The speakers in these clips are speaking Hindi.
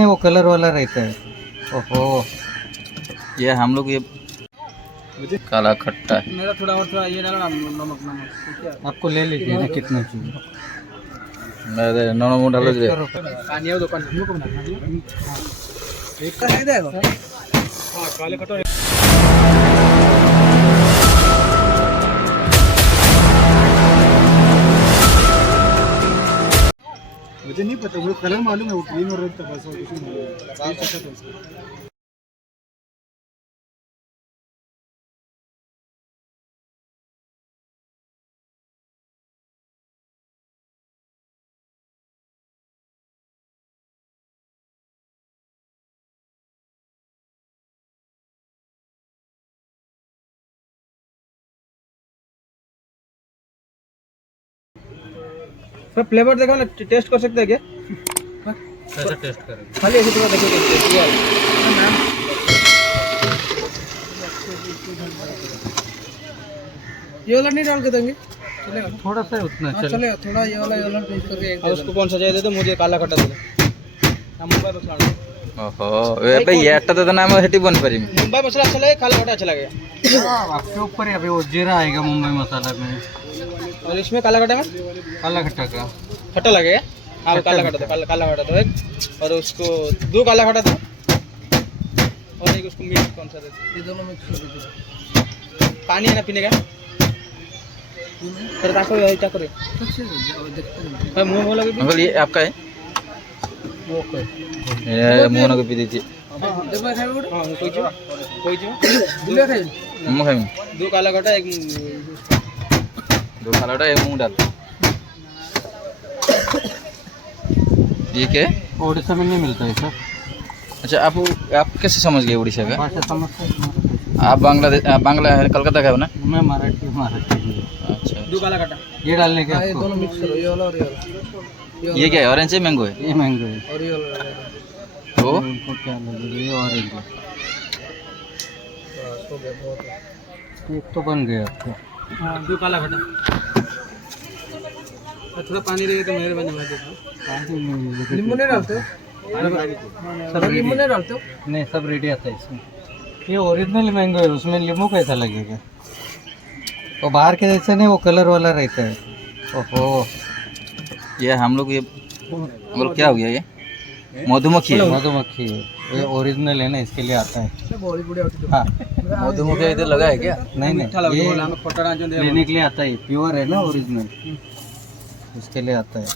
नहीं वो कलर वाला रहता है। ओहो, ये हम लोग ये काला खट्टा है। मेरा थोड़ा और थोड़ा ये डालो ना, नमक नमक ठीक है। आपको ले लीजिए ना कितना चाहिए। नमक डालो जी। पानी है दुकान हम को बना एक का है देखो। हां काले खट्टा मुझे नहीं पता, वो कलर मालूम है, वो ग्रीन और रेड का बस और कुछ नहीं है। सर फ्लेवर देखो ना, टेस्ट कर सकते हैं क्या? कैसे टेस्ट करेंगे? खाली ऐसे थोड़ा देखो ये वाला नहीं डाल के देंगे चलेगा? थोड़ा सा उतना चलेगा, थोड़ा ये वाला टेस्ट करके और उसको कौन सा चाहिए तो मुझे काला खट्टा दे दो। मुंबई मसाला ओहो ए ये एटा तो नाम हेटी बन परिम। मुंबई मसाला अच्छा लगे, काला खट्टा अच्छा लगेगा। आपके ऊपर है, अभी वो जीरा आएगा मुंबई मसाला में और इसमें काला खट्टा में काला खट्टा का खट्टा लगेगा। हाँ काला खट्टा दो, काला खट्टा दो एक, और उसको दो काला खट्टा दो और एक उसको मिक्स कौन सा दे? ये दोनों मिक्स कर दीजिए। पानी है ना पीने का? फिर ताको ये क्या करे? भाई मुंह में लगे। अंकल ये आपका है? ओके ये मुंह ना को पी दीजिए। हां देखो खाए बेटा। हां कोई जो दूल्हे खाए मुंह खाई दो काला खट्टा एक दो काला खट्टा एक मुंह डाल। ये क्या है? उड़ीसा में नहीं मिलता है सर। अच्छा आप कैसे समझ गए उड़ीसा का? भाषा समझते हैं। आप बांग्लादेश बांग्ला कलकत्ता का हो ना? मैं मराठी हूँ। अच्छा दो काला खट्टा ये डालने के ये आपको? दोनों मिक्स करो, ये वाला और ये वाला। ये क्या है? ऑरेंज है मैंगो है? ये मैंगो है। और ये वाला तो उनको क्या लगेगा? ये ऑरेंज है। हो गया बहुत। एक तो बन गया आपका। हां दो काला खट्टा। थोड़ा पानी देंगे तो मेरे बने मैं देता हूं। नींबू नहीं डालते हो? सब नींबू नहीं डालते हो? नहीं, सब रेडी आता है इसमें। ये ओरिजिनल मैंगो है, उसमें नींबू कैसा लगेगा? वो बाहर के जैसे नहीं, वो कलर वाला रहता है। ओहो, ये हम लोग ये क्या हो गया ये? मधुमक्खी है। मधुमक्खी है ये, ओरिजिनल है ना, इसके लिए आता है। Body body out. हाँ, मधुमक्खी इधर लगा है क्या? नहीं मीठा नहीं, लगे ये बोला, हमें खोटा ना जो दे। लेने के लिए आता है, प्योर है ना ओरिजिनल, इसके लिए आता है।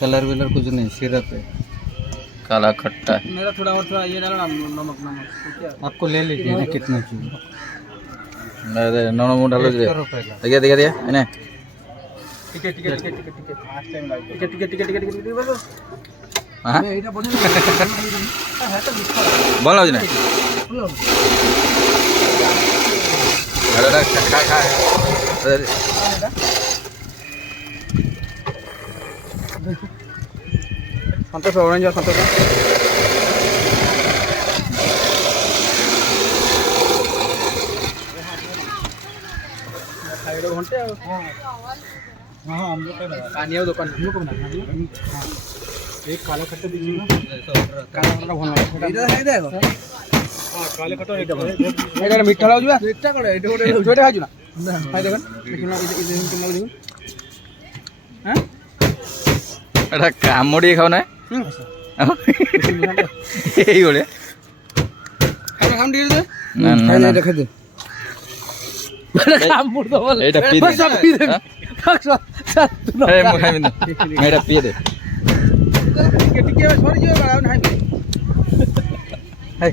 कलर विलर कुछ नहीं, सिरप है। काला खट्टा है। मेरा थोड़ा और थोड़ा ये डालो ना, नमक नमक ठीक है। आपको ले लीजिए ना कितना चाहिए। नमक डालो जी। करो पहला। देखिए इन्हें ठीक है ठीक है ठीक है ठीक है ठीक है लास्ट टाइम लाइक ठीक है ठीक है ठीक है ठीक है ठीक है बस हाँ मैं एटा बोल रहा है तो मिक्स कर बोल लो जी ना बोलो अरे खा संतोष ऑरेंज और संतोष खाइए घंटे हाँ हम लोग का पानी है दुकान हम लोग को बना एक काला खट्टा दीजिए ना काला खट्टा भरना इधर है देखो हां काले खट्टा एक एटा मीठा लाओ जुआ मीठा करे एटा गोटे छोटे खाजु ना खाइ देखन देखिन इधर तुम लोग देखो हैं एटा कामड़ी खाओ ना এই বলে খানা খাম দিয়ে দে না না না দেখে দে খাম মুড় দবল এটা পি দে সব পি দে এই মুখাই বিন্দু এটা পি দে টিকে টিকে সরি যাবে না এই